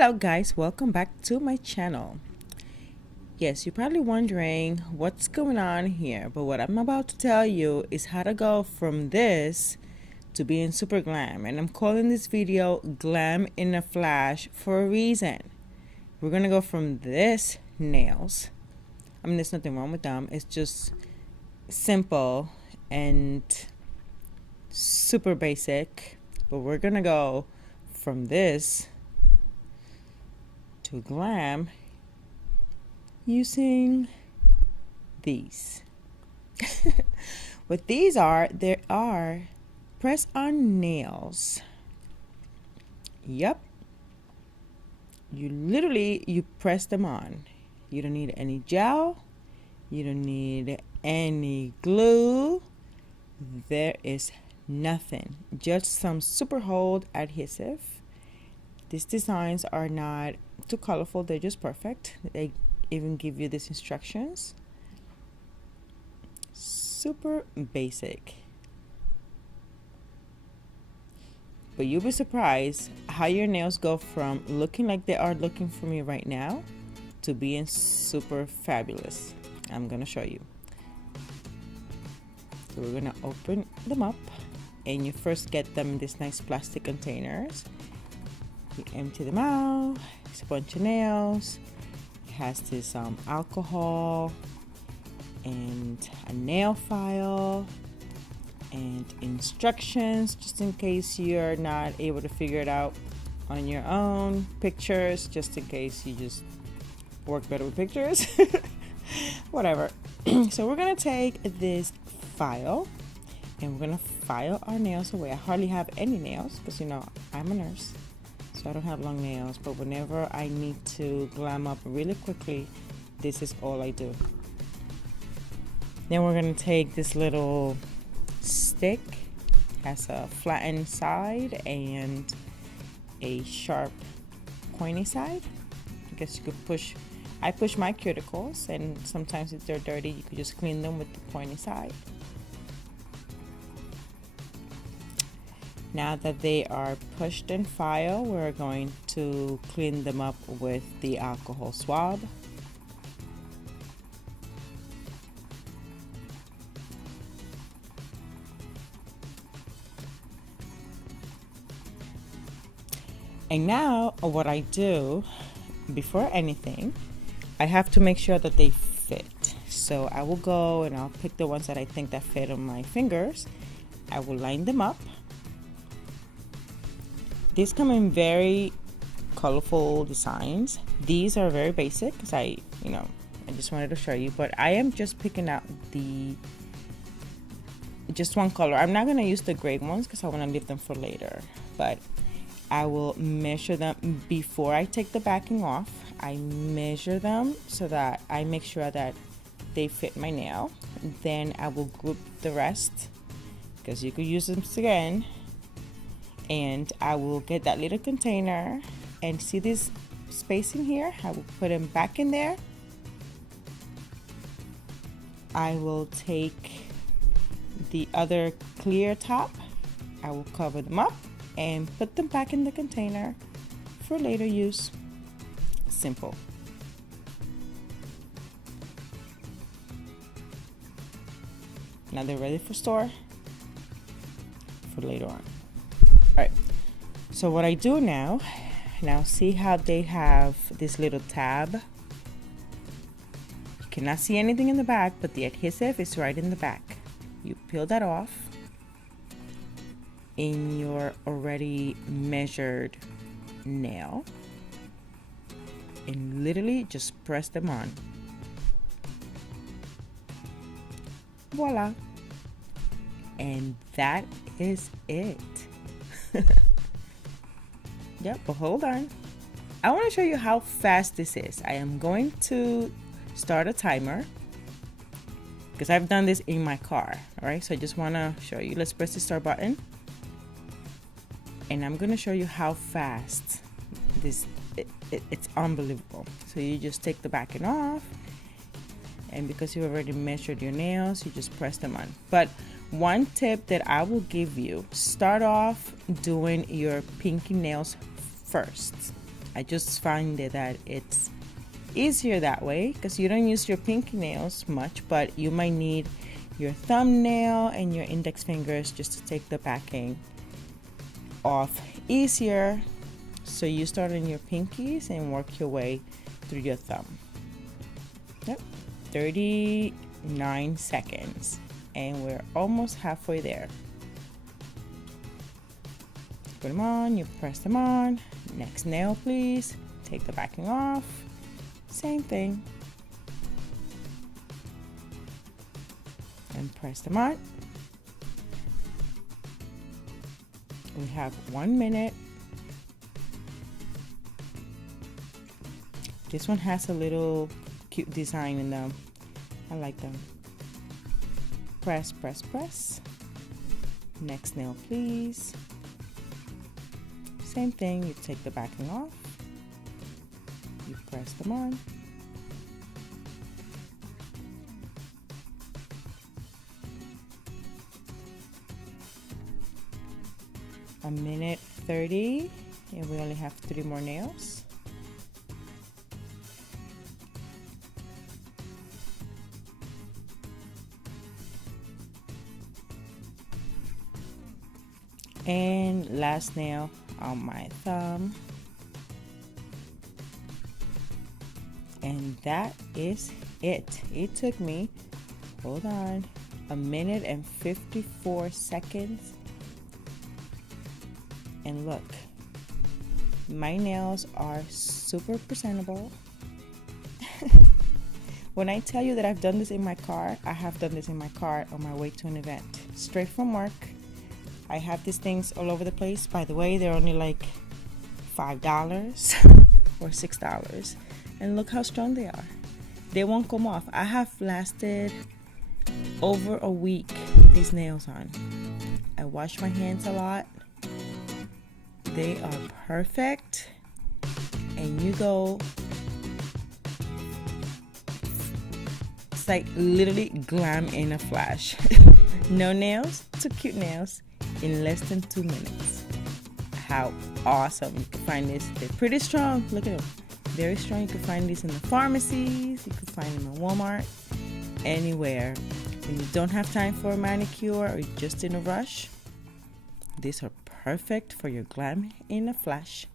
Hello guys, welcome back to my channel. Yes, you're probably wondering what's going on here, but what I'm about to tell you is how to go from this to being super glam, and I'm calling this video Glam in a Flash for a reason. We're gonna go from this nails. I mean, there's nothing wrong with them, it's just simple and super basic, but we're gonna go from this to glam using these. What these are, there are press on nails. Yep, you press them on. You don't need any gel, you don't need any glue, there is nothing, just some super hold adhesive. These designs are not too colorful, they're just perfect. They even give you these instructions. Super basic, but you'll be surprised how your nails go from looking like they are looking for me right now to being super fabulous. I'm gonna show you. So we're gonna open them up, and you first get them in these nice plastic containers. You empty them out. It's a bunch of nails. It has this alcohol and a nail file and instructions just in case you're not able to figure it out on your own. Pictures just in case you just work better with pictures. Whatever. So we're gonna take this file and we're gonna file our nails away. I hardly have any nails because, you know, I'm a nurse, so I don't have long nails, but whenever I need to glam up really quickly, this is all I do. Then we're gonna take this little stick, has a flattened side and a sharp pointy side. I guess you could push, I push my cuticles, and sometimes if they're dirty you could just clean them with the pointy side. Now that they are pushed and filed, we're going to clean them up with the alcohol swab. And now what I do before anything, I have to make sure that they fit. So I will go and I'll pick the ones that I think that fit on my fingers. I will line them up. These come in very colorful designs. These are very basic because I just wanted to show you, but I am just picking out just one color. I'm not gonna use the gray ones because I want to leave them for later, but I will measure them before I take the backing off. I measure them so that I make sure that they fit my nail. Then I will group the rest because you could use them again. And I will get that little container and see this spacing here. I will put them back in there. I will take the other clear top. I will cover them up and put them back in the container for later use. Simple. Now they're ready for store for later on. Alright, so what I do now see how they have this little tab. You cannot see anything in the back, but the adhesive is right in the back. You peel that off in your already measured nail and literally just press them on. Voila! And that is it. Yep, but hold on. I want to show you how fast this is. I am going to start a timer because I've done this in my car. All right, so I just want to show you. Let's press the start button. And I'm going to show you how fast this, it's unbelievable. So you just take the backing off, and because you already measured your nails, you just press them on. But one tip that I will give you, start off doing your pinky nails first. I just find that it's easier that way because you don't use your pinky nails much, but you might need your thumbnail and your index fingers just to take the backing off easier. So you start on your pinkies and work your way through your thumb. Yep, 39 seconds, and we're almost halfway there. Put them on, you press them on. Next nail, please. Take the backing off. Same thing. And press them on. We have 1 minute. This one has a little cute design in them. I like them. Press, press, press. Next nail, please. Same thing, you take the backing off. You press them on. A minute 30, and we only have 3 more nails. And last nail on my thumb. And that is it. It took me, hold on, a minute and 54 seconds. And look, my nails are super presentable. When I tell you that I've done this in my car, I have done this in my car on my way to an event, straight from work. I have these things all over the place. By the way, they're only like $5 or $6. And look how strong they are. They won't come off. I have lasted over a week with these nails on. I wash my hands a lot. They are perfect. And you go, it's like literally glam in a flash. No nails to cute nails in less than 2 minutes. How awesome. You can find this. They're pretty strong. Look at them. Very strong. You can find these in the pharmacies. You can find them in Walmart. Anywhere. When you don't have time for a manicure or you're just in a rush, these are perfect for your glam in a flash.